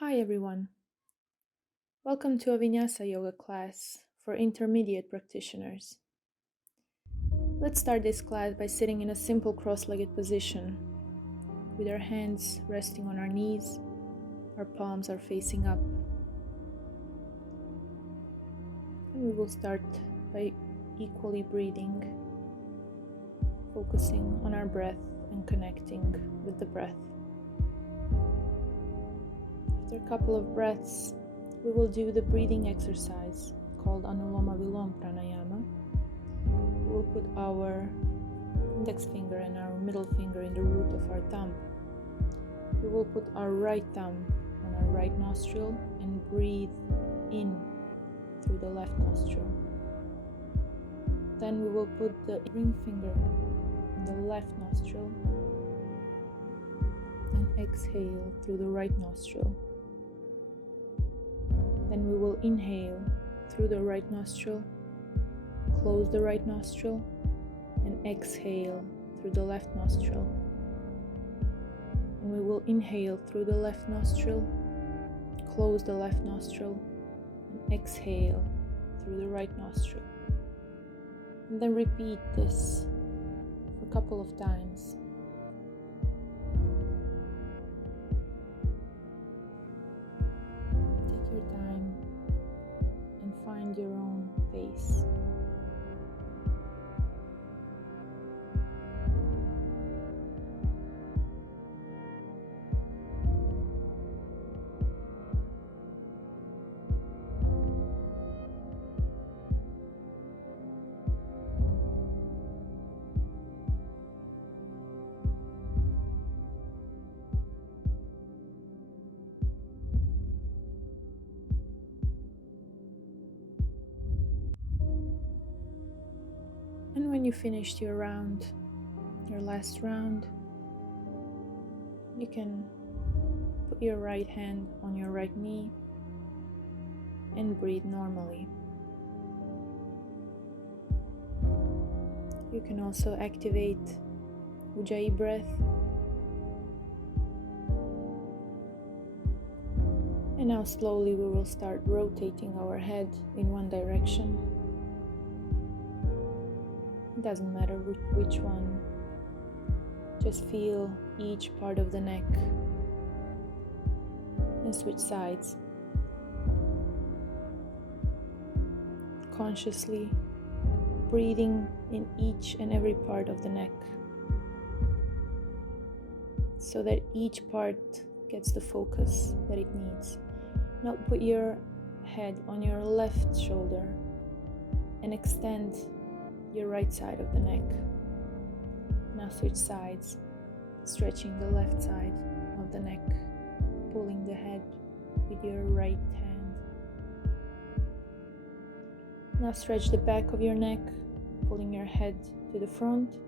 Hi everyone, welcome to a Vinyasa yoga class for intermediate practitioners. Let's start this class by sitting in a simple cross-legged position with our hands resting on our knees, our palms are facing up. And we will start by equally breathing, focusing on our breath and connecting with the breath. After a couple of breaths, we will do the breathing exercise called Anuloma Vilom pranayama. We will put our index finger and our middle finger in the root of our thumb. We will put our right thumb on our right nostril and breathe in through the left nostril. Then we will put the ring finger in the left nostril and exhale through the right nostril. Then we will inhale through the right nostril, close the right nostril, and exhale through the left nostril. And we will inhale through the left nostril, close the left nostril, and exhale through the right nostril. And then repeat this for a couple of times. Take your time and find your own pace. And when you finished your round, your last round, you can put your right hand on your right knee and breathe normally. You can also activate Ujjayi breath. And now slowly we will start rotating our head in one direction. It doesn't matter which one. Just feel each part of the neck and switch sides. Consciously breathing in each and every part of the neck so that each part gets the focus that it needs. Now put your head on your left shoulder and extend your right side of the neck. Now switch sides, stretching the left side of the neck, pulling the head with your right hand. Now stretch the back of your neck, pulling your head to the front,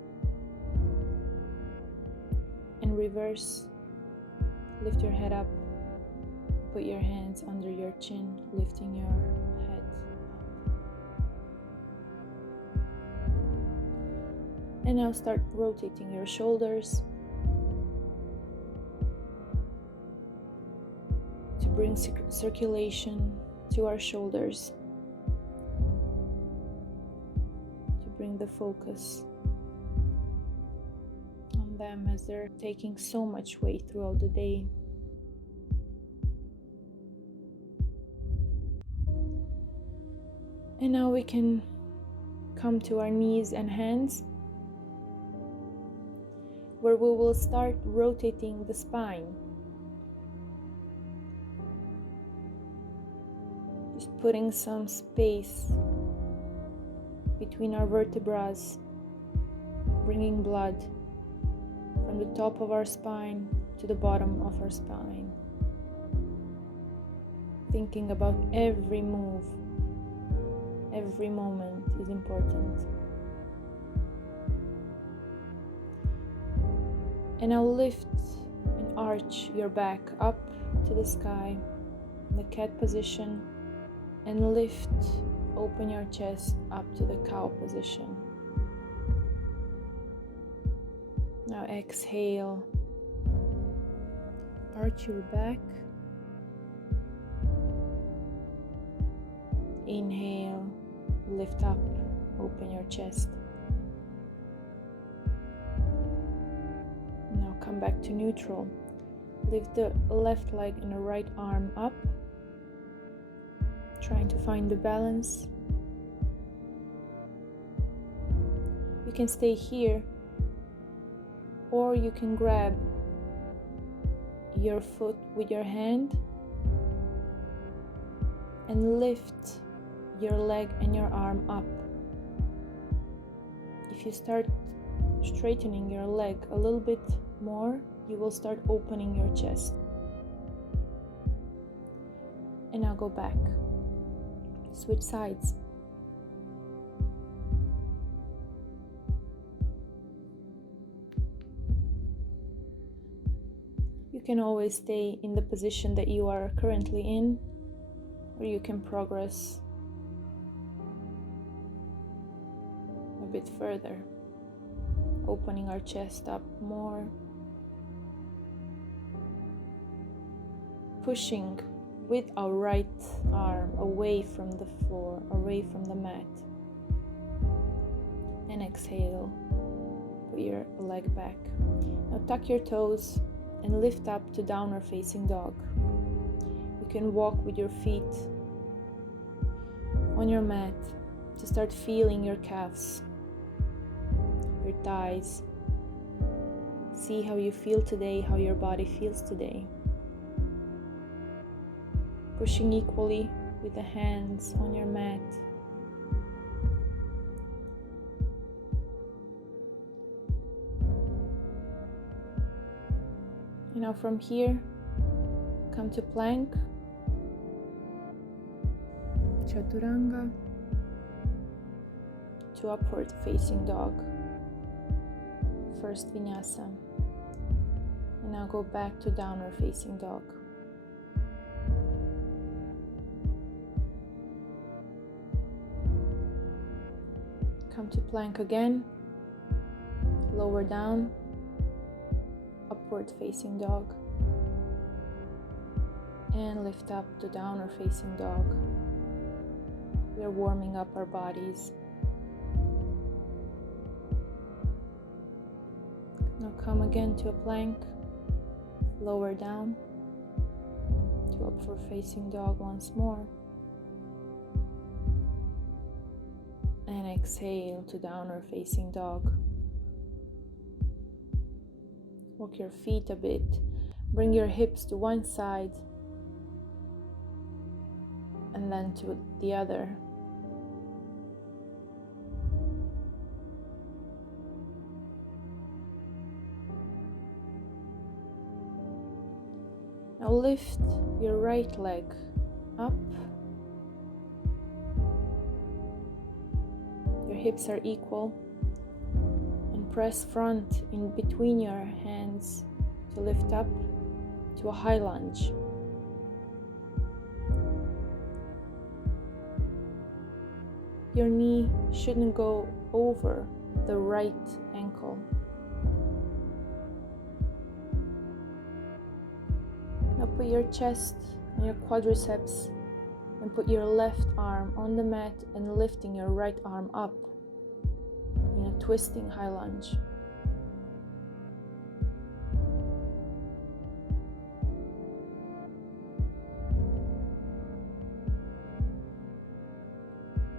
and reverse. Lift your head up, put your hands under your chin, lifting your head up. And now start rotating your shoulders to bring circulation to our shoulders, to bring the focus on them as they're taking so much weight throughout the day. And now we can come to our knees and hands, where we will start rotating the spine. Just putting some space between our vertebrae, bringing blood from the top of our spine to the bottom of our spine. Thinking about every move, every moment is important. And now lift and arch your back up to the sky in the cat position, and lift, open your chest up to the cow position. Now exhale, arch your back Inhale, lift up, open your chest. Now come back to neutral. Lift the left leg and the right arm up, trying to find the balance. You can stay here, or you can grab your foot with your hand and lift your leg and your arm up. If you start straightening your leg a little bit more, you will start opening your chest. And now go back. Switch sides. You can always stay in the position that you are currently in, or you can progress a bit further, opening our chest up more, pushing with our right arm away from the floor, away from the mat. And exhale, put your leg back. Now tuck your toes and lift up to downward facing dog. You can walk with your feet on your mat to start feeling your calves, your thighs. See how you feel today, how your body feels today. Pushing equally with the hands on your mat. And now from here, come to plank, chaturanga, to upward facing dog, first vinyasa. And now go back to downward facing dog. Come to plank again, lower down, upward facing dog, and lift up to downward facing dog. We are warming up our bodies. Now come again to a plank, lower down to upward facing dog once more, and exhale to downward facing dog. Walk your feet a bit, bring your hips to one side and then to the other. Now lift your right leg up. Your hips are equal. And press front in between your hands to lift up to a high lunge. Your knee shouldn't go over the right ankle. Now put your chest and your quadriceps and put your left arm on the mat and lifting your right arm up in a twisting high lunge.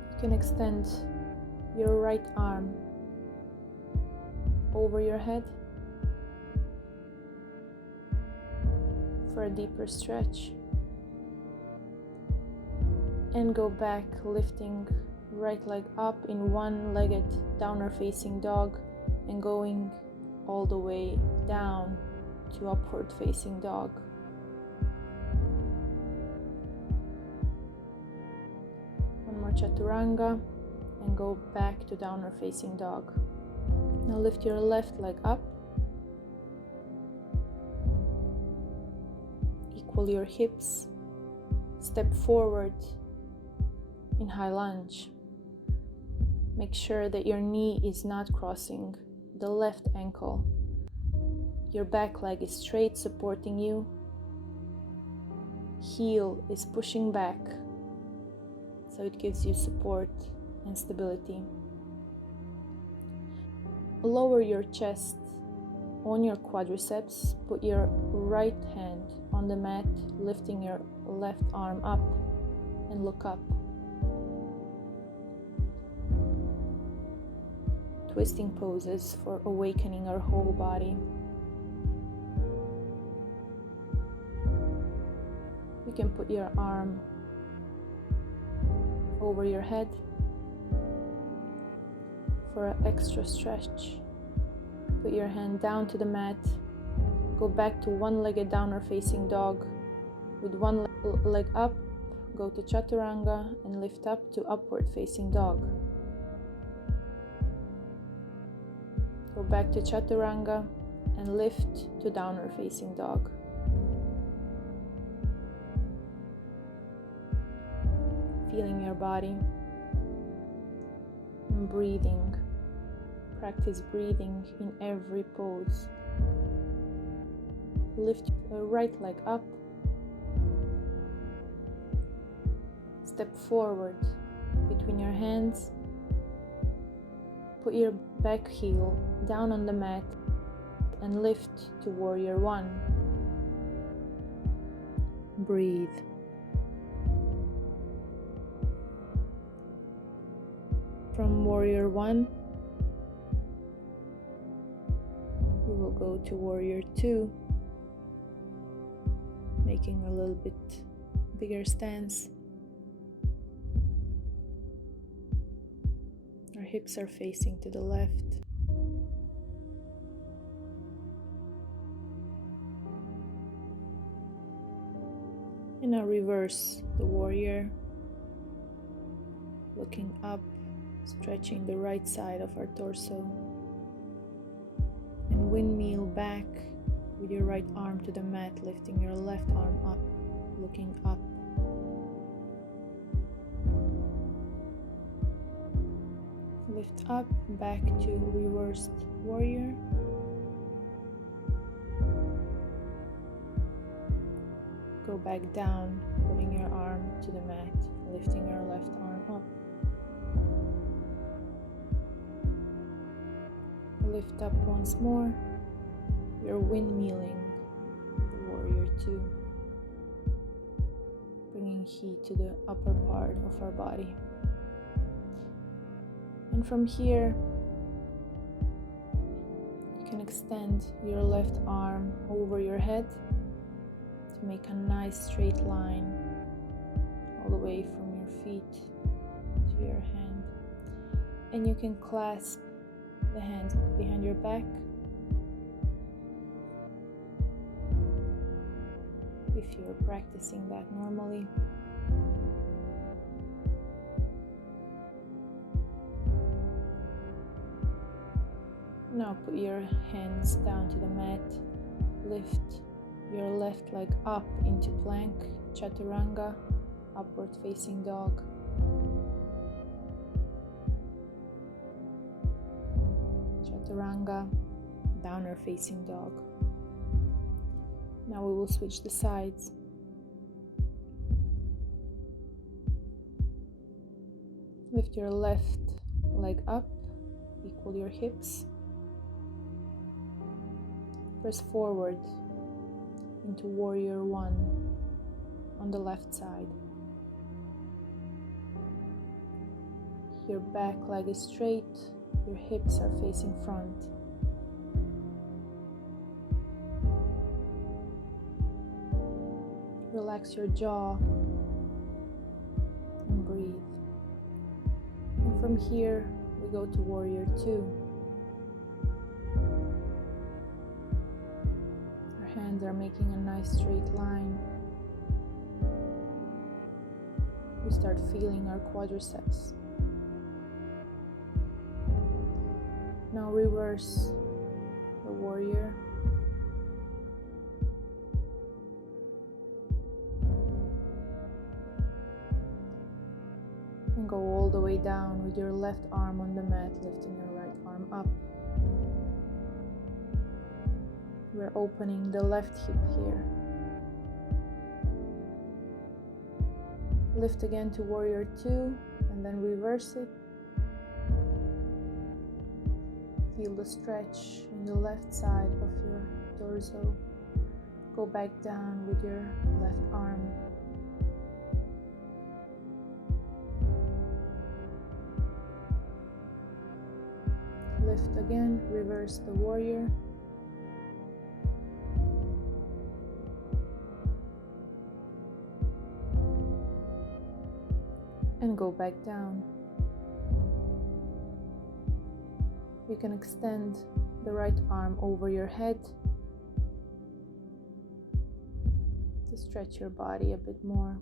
You can extend your right arm over your head for a deeper stretch, and go back, lifting right leg up in one-legged downward facing dog and going all the way down to upward facing dog. One more chaturanga and go back to downward facing dog. Now lift your left leg up, equal your hips, step forward in high lunge. Make sure that your knee is not crossing the left ankle. Your back leg is straight, supporting you. Heel is pushing back. It's so it gives you support and stability. Lower your chest on your quadriceps. Put your right hand on the mat, lifting your left arm up, and look up. Twisting poses for awakening our whole body. You can put your arm over your head for an extra stretch. Put your hand down to the mat. Go back to one-legged downward facing dog. With one leg up, go to chaturanga and lift up to upward facing dog. Go back to chaturanga and lift to downward facing dog. Feeling your body and breathing. Practice breathing in every pose. Lift your right leg up. Step forward between your hands. Put your back heel down on the mat and lift to warrior one. Breathe. From warrior one, we will go to warrior two, making a little bit bigger stance. Our hips are facing to the left. And now reverse the warrior, looking up, stretching the right side of our torso. And windmill back with your right arm to the mat, lifting your left arm up, looking up. Lift up, back to reversed warrior. Go back down, putting your arm to the mat, lifting your left arm up. Lift up once more. You're windmilling the warrior two, bringing heat to the upper part of our body. And from here, you can extend your left arm over your head to make a nice straight line all the way from your feet to your hand. And you can clasp the hands behind your back if you're practicing that normally. Now put your hands down to the mat. Lift your left leg up into plank, chaturanga, upward facing dog. Chaturanga, downward facing dog. Now we will switch the sides. Lift your left leg up, equal your hips. Press forward into warrior one on the left side. Your back leg is straight, your hips are facing front. Relax your jaw and breathe. And from here, we go to warrior two. Our hands are making a nice straight line. We start feeling our quadriceps. Now reverse the warrior. And go all the way down with your left arm on the mat, lifting your right arm up. We're opening the left hip here. Lift again to warrior two and then reverse it. Feel the stretch in the left side of your torso. Go back down with your left arm. Lift again, reverse the warrior. And go back down. You can extend the right arm over your head to stretch your body a bit more.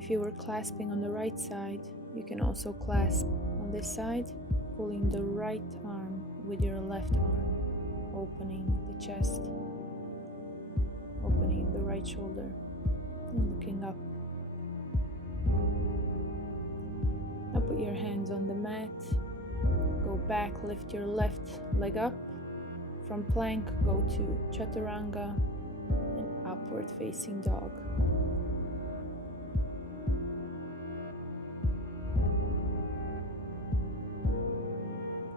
If you were clasping on the right side, you can also clasp on this side, pulling the right arm with your left arm, opening the chest, opening the right shoulder, and looking up. Now put your hands on the mat, go back, lift your left leg up. From plank, go to chaturanga and upward facing dog.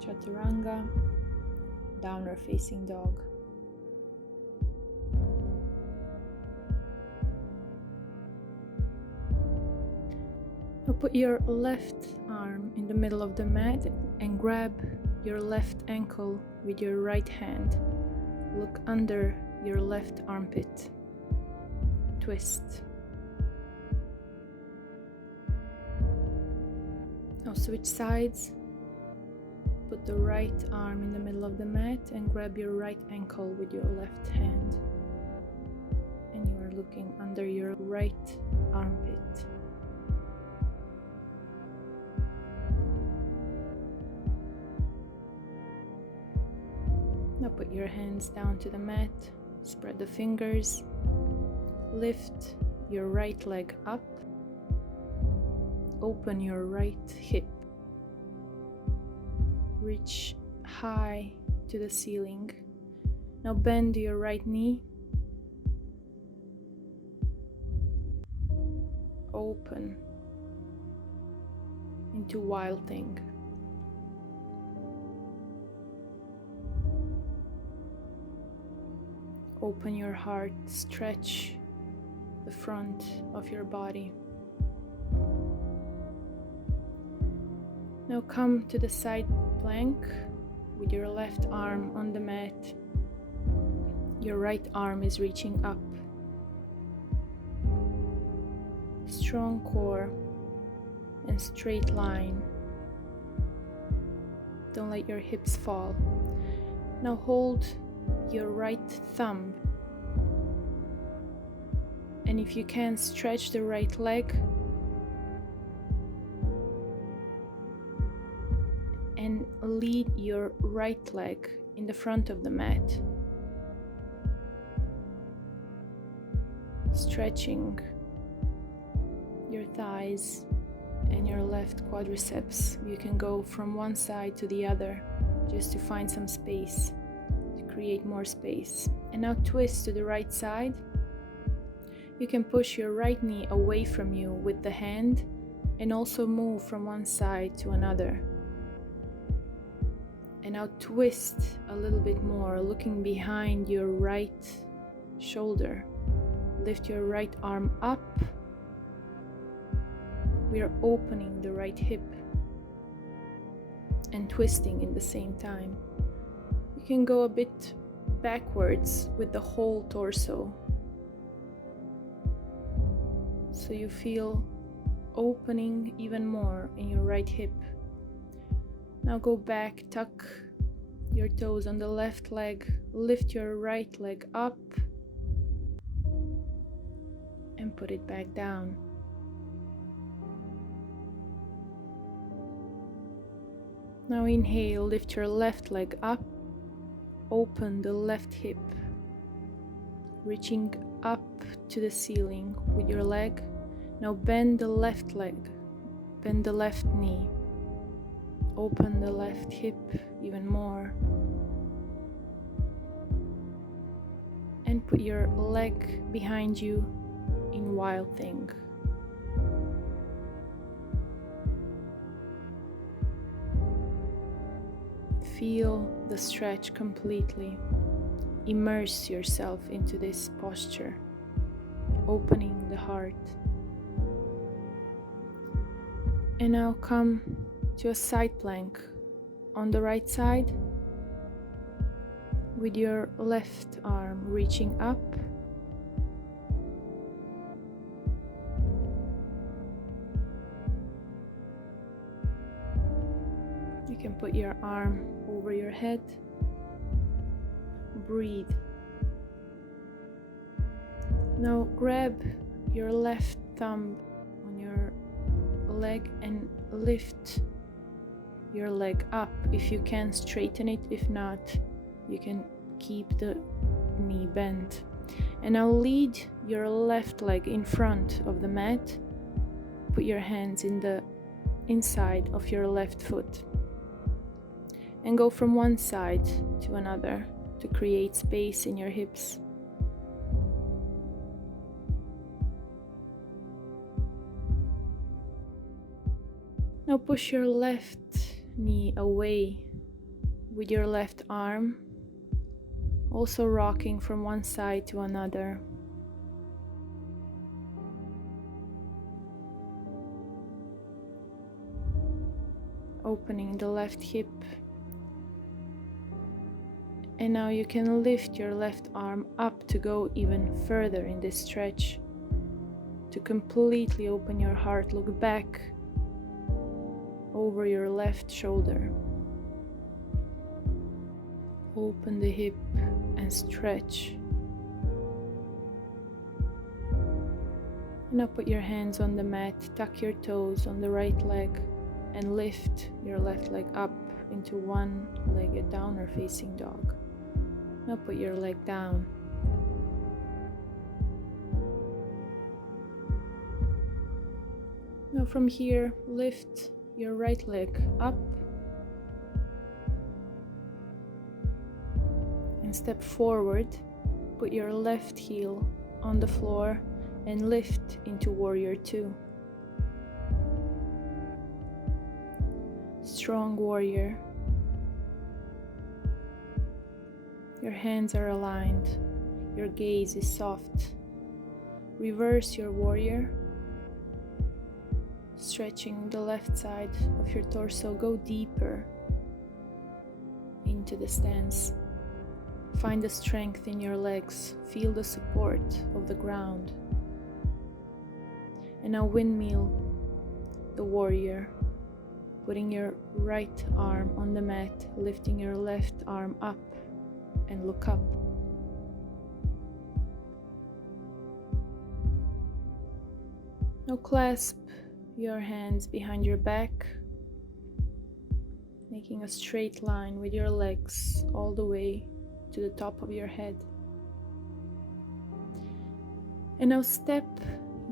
Chaturanga, downward facing dog. Now put your left arm in the middle of the mat and grab your left ankle with your right hand. Look under your left armpit. Twist. Now switch sides. Put the right arm in the middle of the mat and grab your right ankle with your left hand. And you are looking under your right armpit. Now put your hands down to the mat, spread the fingers, lift your right leg up, open your right hip. Reach high to the ceiling. Now bend your right knee. Open into wild thing. Open your heart, stretch the front of your body. Now come to the side plank with your left arm on the mat. Your right arm is reaching up. Strong core and straight line. Don't let your hips fall. Now hold your right thumb. And if you can, stretch the right leg. And lead your right leg in the front of the mat. Stretching your thighs and your left quadriceps. You can go from one side to the other just to find some space, to create more space. And now twist to the right side. You can push your right knee away from you with the hand and also move from one side to another. And now twist a little bit more, looking behind your right shoulder. Lift your right arm up. We are opening the right hip and twisting in the same time. You can go a bit backwards with the whole torso, so you feel opening even more in your right hip. Now go back, tuck your toes on the left leg, lift your right leg up and put it back down. Now inhale, lift your left leg up, open the left hip, reaching up to the ceiling with your leg. Now bend the left leg, bend the left knee, open the left hip even more, and put your leg behind you in Wild Thing. Feel the stretch completely. Immerse yourself into this posture, opening the heart. And now come to a side plank on the right side, with your left arm reaching up. You can put your arm over your head. Breathe. Now grab your left thumb on your leg and lift your leg up. If you can, straighten it. If not, you can keep the knee bent. And now lead your left leg in front of the mat. Put your hands in the inside of your left foot and go from one side to another to create space in your hips. Now push your left knee away with your left arm, also rocking from one side to another. Opening the left hip. And now you can lift your left arm up to go even further in this stretch, to completely open your heart. Look back over your left shoulder. Open the hip and stretch. Now put your hands on the mat, tuck your toes on the right leg, and lift your left leg up into one-legged downward facing dog. Now put your leg down. Now from here, lift your right leg up and step forward. Put your left heel on the floor and lift into Warrior Two. Strong warrior. Your hands are aligned. Your gaze is soft. Reverse your warrior. Stretching the left side of your torso. Go deeper into the stance. Find the strength in your legs. Feel the support of the ground. And now windmill the warrior. Putting your right arm on the mat, lifting your left arm up and look up. Now clasp your hands behind your back, making a straight line with your legs all the way to the top of your head. And now step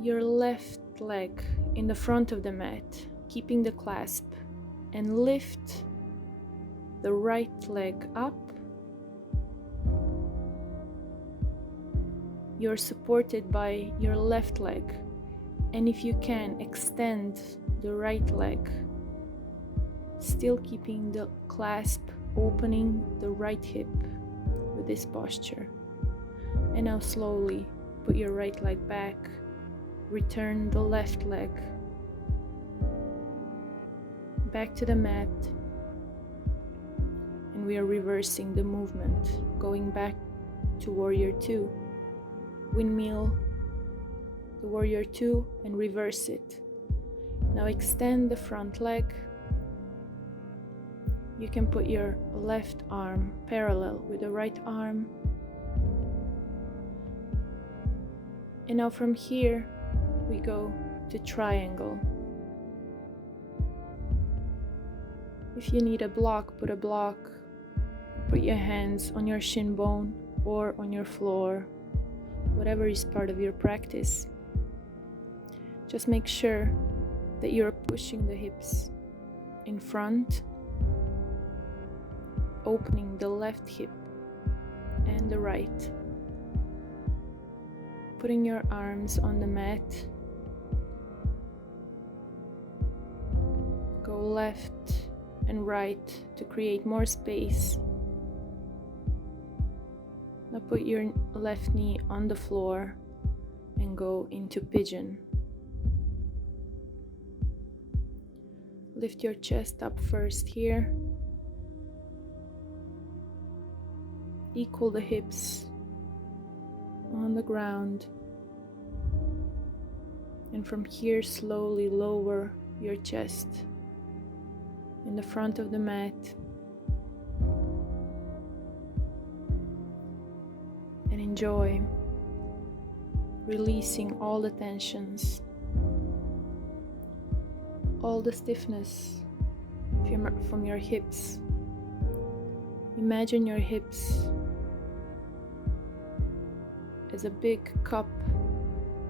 your left leg in the front of the mat, keeping the clasp, and lift the right leg up. You're supported by your left leg, and if you can, extend the right leg, still keeping the clasp, opening the right hip with this posture. And now slowly put your right leg back, return the left leg back to the mat, and we are reversing the movement, going back to Warrior Two. Windmill the Warrior Two and reverse it. Now extend the front leg. You can put your left arm parallel with the right arm. And now from here we go to triangle. If you need a block, put a block. Put your hands on your shin bone or on your floor, whatever is part of your practice. Just make sure that you're pushing the hips in front, opening the left hip and the right, putting your arms on the mat. Go left and right to create more space. Now put your left knee on the floor and go into pigeon. Lift your chest up first here. Equal the hips on the ground. And from here, slowly lower your chest in the front of the mat. And enjoy releasing all the tensions, all the stiffness from your hips. Imagine your hips as a big cup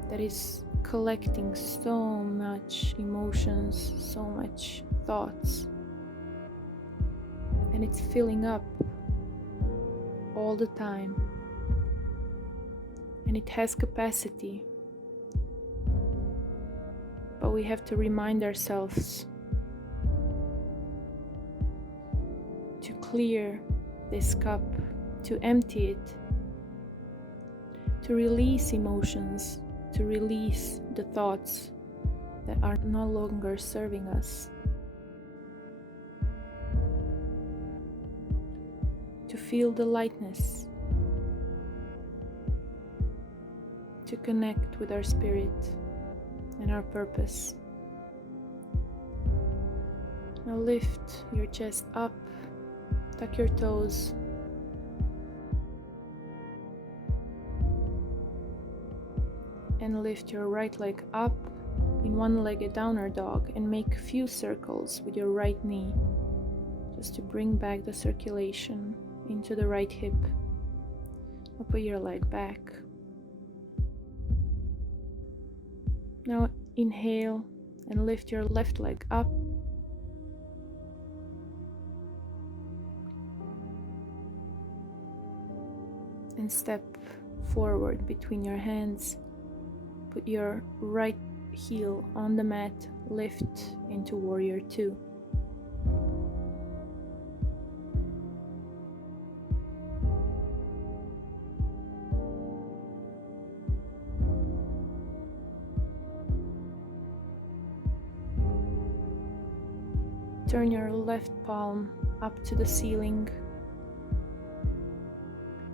that is collecting so much emotions, so much thoughts, and it's filling up all the time, and it has capacity, but we have to remind ourselves to clear this cup, to empty it, to release emotions, to release the thoughts that are no longer serving us, to feel the lightness, to connect with our spirit and our purpose. Now lift your chest up, tuck your toes, and lift your right leg up in one-legged downward dog and make a few circles with your right knee just to bring back the circulation into the right hip. Now put your leg back. Now inhale and lift your left leg up. And step forward between your hands. Put your right heel on the mat, lift into Warrior Two. Turn your left palm up to the ceiling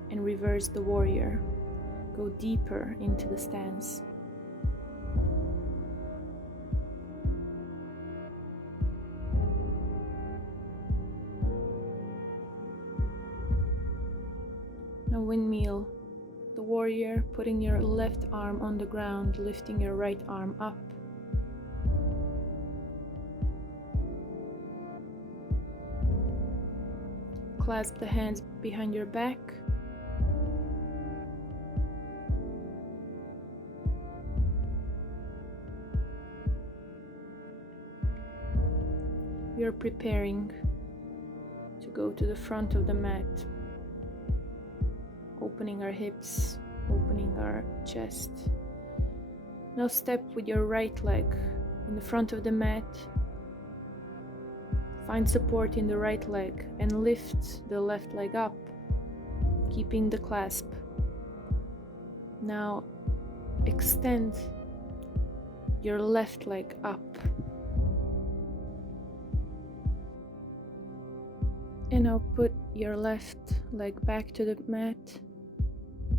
and reverse the warrior. Go deeper into the stance. Now windmill the warrior, putting your left arm on the ground, lifting your right arm up. Clasp the hands behind your back. We are preparing to go to the front of the mat, opening our hips, opening our chest. Now step with your right leg in the front of the mat. Find support in the right leg and lift the left leg up, keeping the clasp. Now extend your left leg up. And now put your left leg back to the mat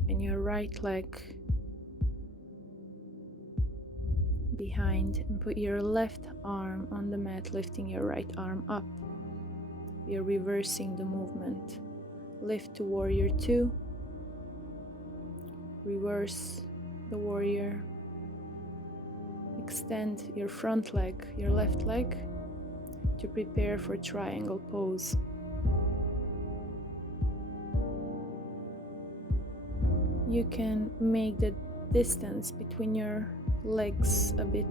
and your right leg behind, and put your left arm on the mat, lifting your right arm up. We are reversing the movement. Lift to Warrior Two. Reverse the warrior. Extend your front leg, your left leg, to prepare for triangle pose. You can make the distance between your legs a bit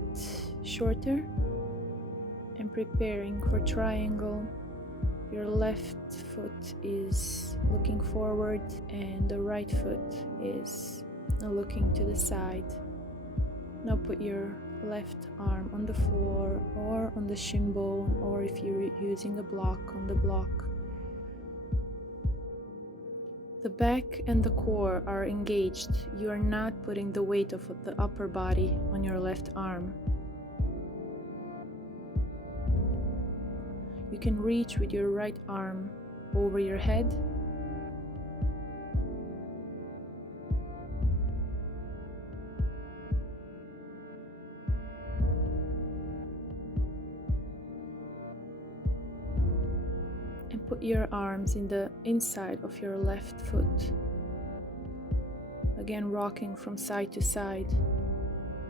shorter and preparing for triangle. Your left foot is looking forward and the right foot is looking to the side. Now put your left arm on the floor or on the shin bone, or if you're using a block, on the block. The back and the core are engaged. You are not putting the weight of the upper body on your left arm. You can reach with your right arm over your head. And put your arms in the inside of your left foot. Again, rocking from side to side,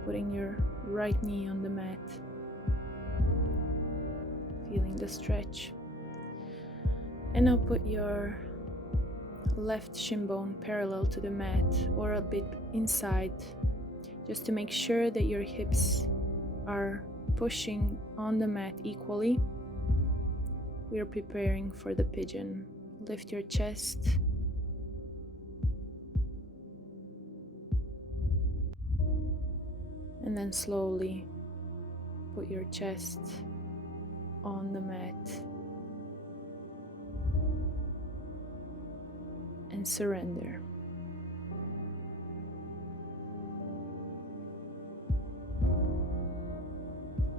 putting your right knee on the mat. Feeling the stretch. And now put your left shin bone parallel to the mat or a bit inside, just to make sure that your hips are pushing on the mat equally. We are preparing for the pigeon. Lift your chest. And then slowly put your chest on the mat and surrender.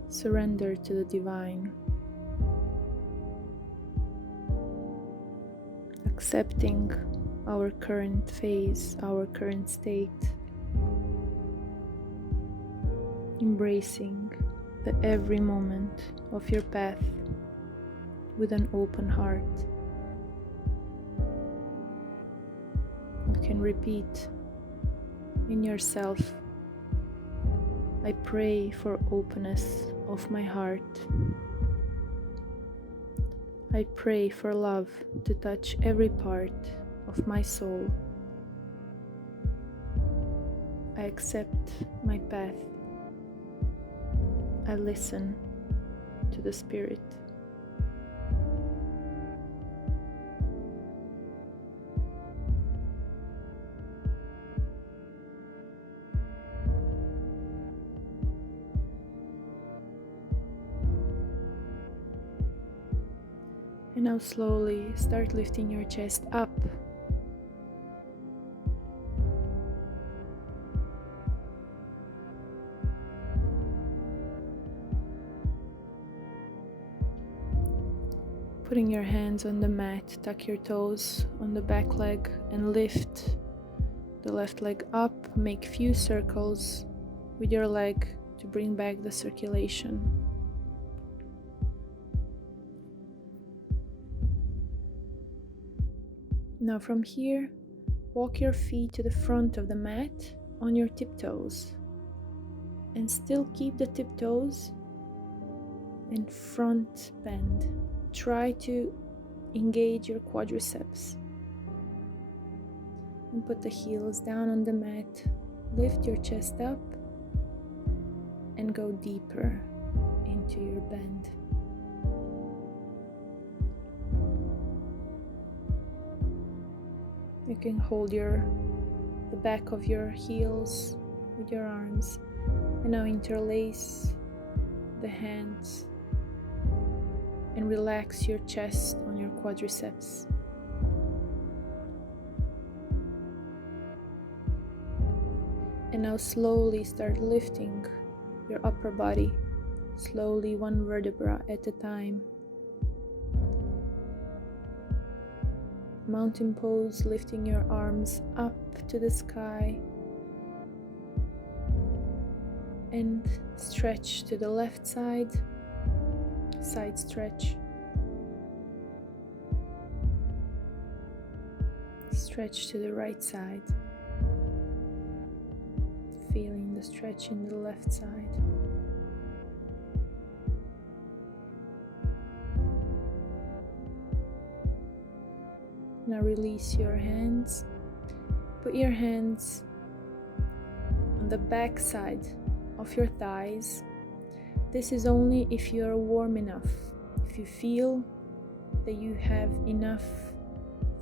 Surrender to the divine, accepting our current phase, our current state, embracing the every moment of your path with an open heart. You can repeat in yourself, I pray for openness of my heart. I pray for love to touch every part of my soul. I accept my path. I listen to the Spirit. And now slowly start lifting your chest up. Putting your hands on the mat, tuck your toes on the back leg and lift the left leg up. Make few circles with your leg to bring back the circulation. Now from here, walk your feet to the front of the mat on your tiptoes and still keep the tiptoes in front bend. Try to engage your quadriceps and put the heels down on the mat. Lift your chest up and go deeper into your bend. You can hold the back of your heels with your arms and now interlace the hands and relax your chest on your quadriceps. And now slowly start lifting your upper body, slowly one vertebra at a time. Mountain pose, lifting your arms up to the sky and stretch to the left side, side stretch. Stretch to the right side, feeling the stretch in the left side. Now release your hands. Put your hands on the back side of your thighs. This is only if you are warm enough. If you feel that you have enough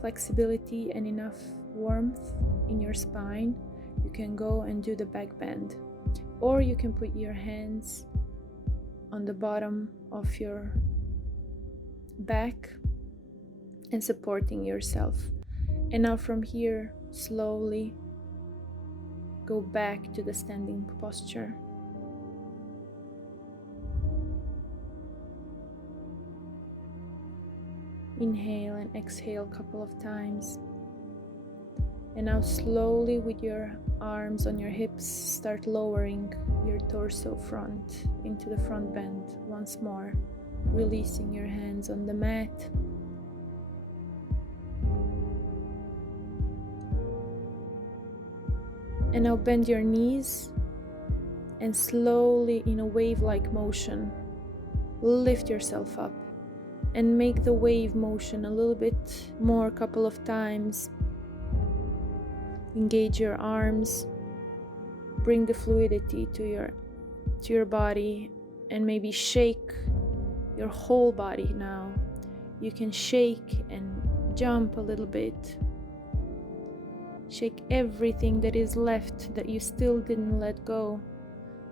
flexibility and enough warmth in your spine, you can go and do the back bend. Or you can put your hands on the bottom of your back and supporting yourself. And now from here, slowly go back to the standing posture. Inhale and exhale a couple of times. And now slowly with your arms on your hips, start lowering your torso front into the front bend once more, releasing your hands on the mat. And now bend your knees and slowly, in a wave-like motion, lift yourself up and make the wave motion a little bit more, a couple of times. Engage your arms, bring the fluidity to your body, and maybe shake your whole body now. You can shake and jump a little bit. Shake everything that is left that you still didn't let go,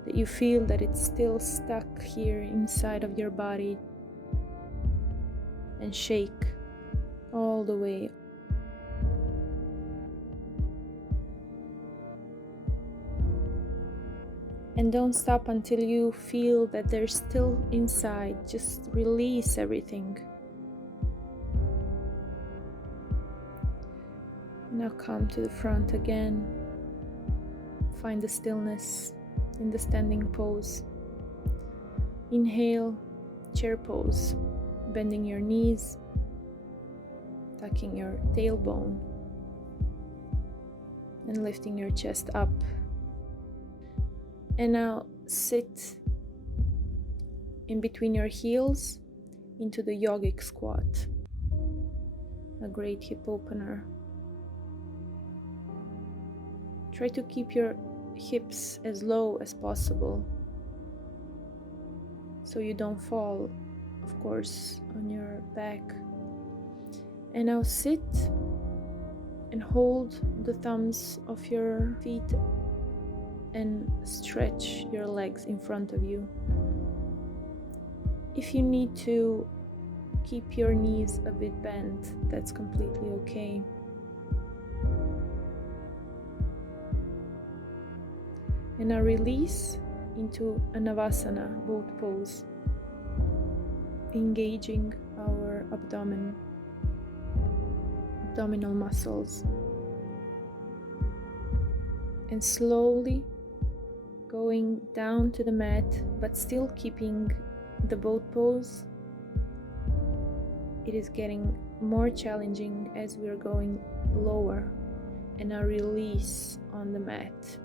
that you feel that it's still stuck here inside of your body. And shake all the way. And don't stop until you feel that there's still inside. Just release everything. Now come to the front again. Find the stillness in the standing pose. Inhale, chair pose, bending your knees, tucking your tailbone, and lifting your chest up. And now sit in between your heels into the yogic squat, a great hip opener. Try to keep your hips as low as possible so you don't fall, of course, on your back. And now sit and hold the thumbs of your feet and stretch your legs in front of you. If you need to keep your knees a bit bent, that's completely okay. And now release into a Navasana, boat pose, engaging our abdominal muscles. And slowly going down to the mat, but still keeping the boat pose. It is getting more challenging as we are going lower. And now release on the mat.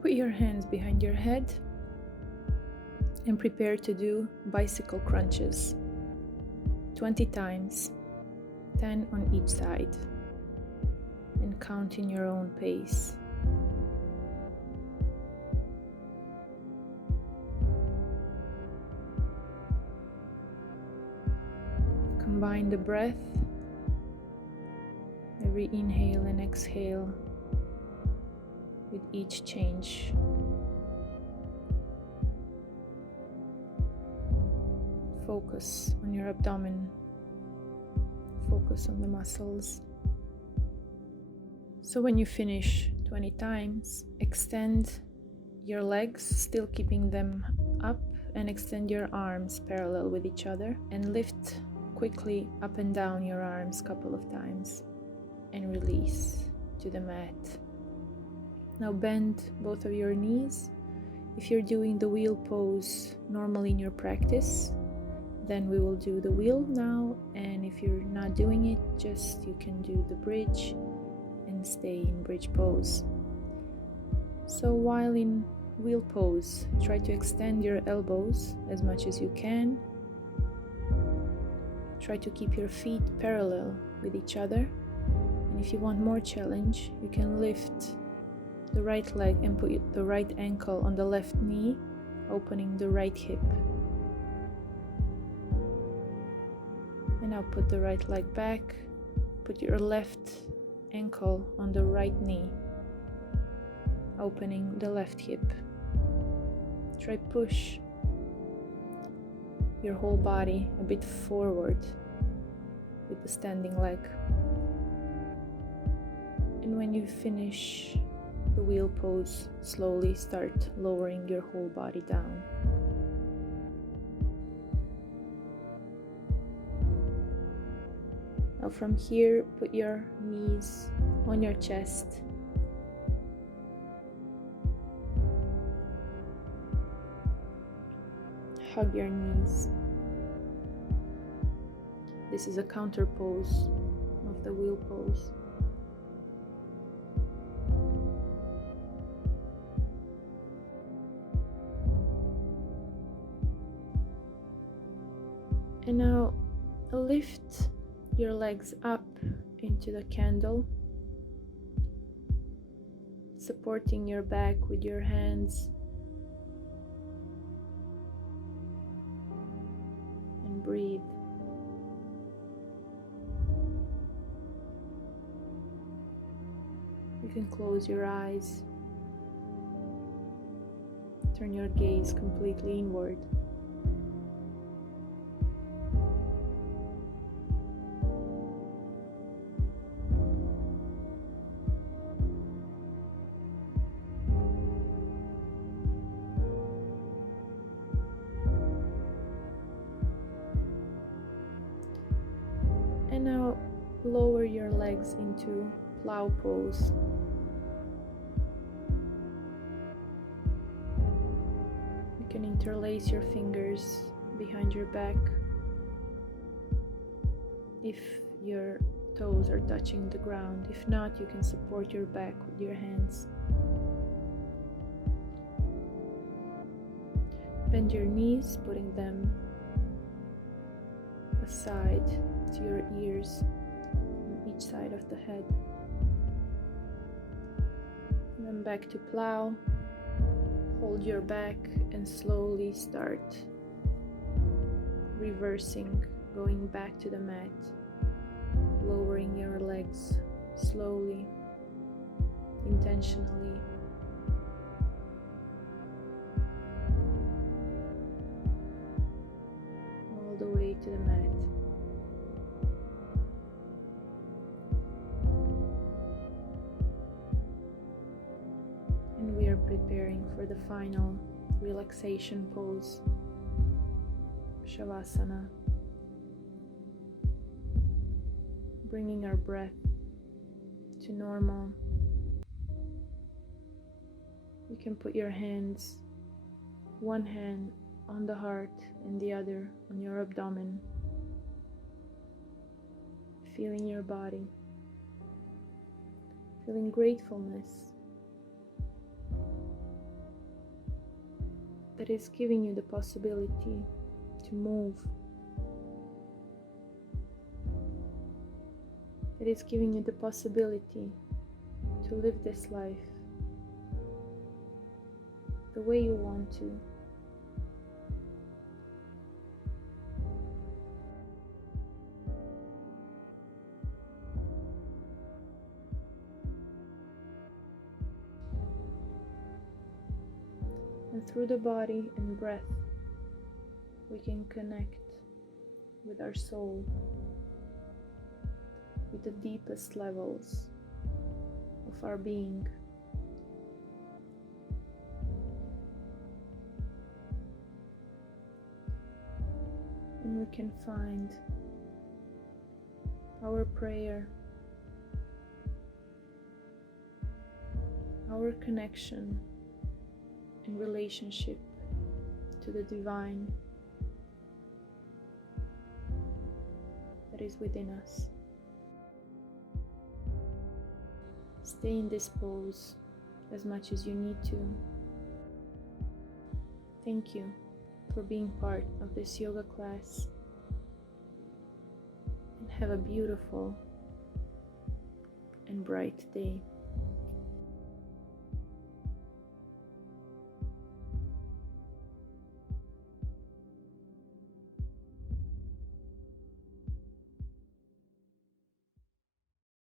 Put your hands behind your head and prepare to do bicycle crunches 20 times, 10 on each side, and count in your own pace. Combine the breath, every inhale and exhale with each change. Focus on your abdomen, focus on the muscles. So when you finish 20 times, extend your legs, still keeping them up, and extend your arms parallel with each other, and lift quickly up and down your arms a couple of times, and release to the mat. Now bend both of your knees. If you're doing the wheel pose normally in your practice, then we will do the wheel now, and if you're not doing it, just you can do the bridge and stay in bridge pose. So while in wheel pose, try to extend your elbows as much as you can. Try to keep your feet parallel with each other, and if you want more challenge, you can lift the right leg and put the right ankle on the left knee, opening the right hip. And now put the right leg back, put your left ankle on the right knee, opening the left hip. Try push your whole body a bit forward with the standing leg. And when you finish the wheel pose, slowly start lowering your whole body down. Now from here, put your knees on your chest. Hug your knees. This is a counter pose of the wheel pose. And now lift your legs up into the candle, supporting your back with your hands, and breathe. You can close your eyes, turn your gaze completely inward. And now lower your legs into plow pose. You can interlace your fingers behind your back. If your toes are touching the ground, if not, you can support your back with your hands. Bend your knees, putting them aside to your ears on each side of the head. And then back to plow. Hold your back and slowly start reversing, going back to the mat, lowering your legs slowly, intentionally. All the way to the mat. And we are preparing for the final relaxation pose, savasana. Bringing our breath to normal. You can put your hands, one hand on the heart and the other on your abdomen, feeling your body, feeling gratefulness that is giving you the possibility to move, that is giving you the possibility to live this life the way you want to. And through the body and breath, we can connect with our soul, with the deepest levels of our being. And we can find our prayer, our connection and relationship to the divine that is within us. Stay in this pose as much as you need to. Thank you for being part of this yoga class, and have a beautiful and bright day.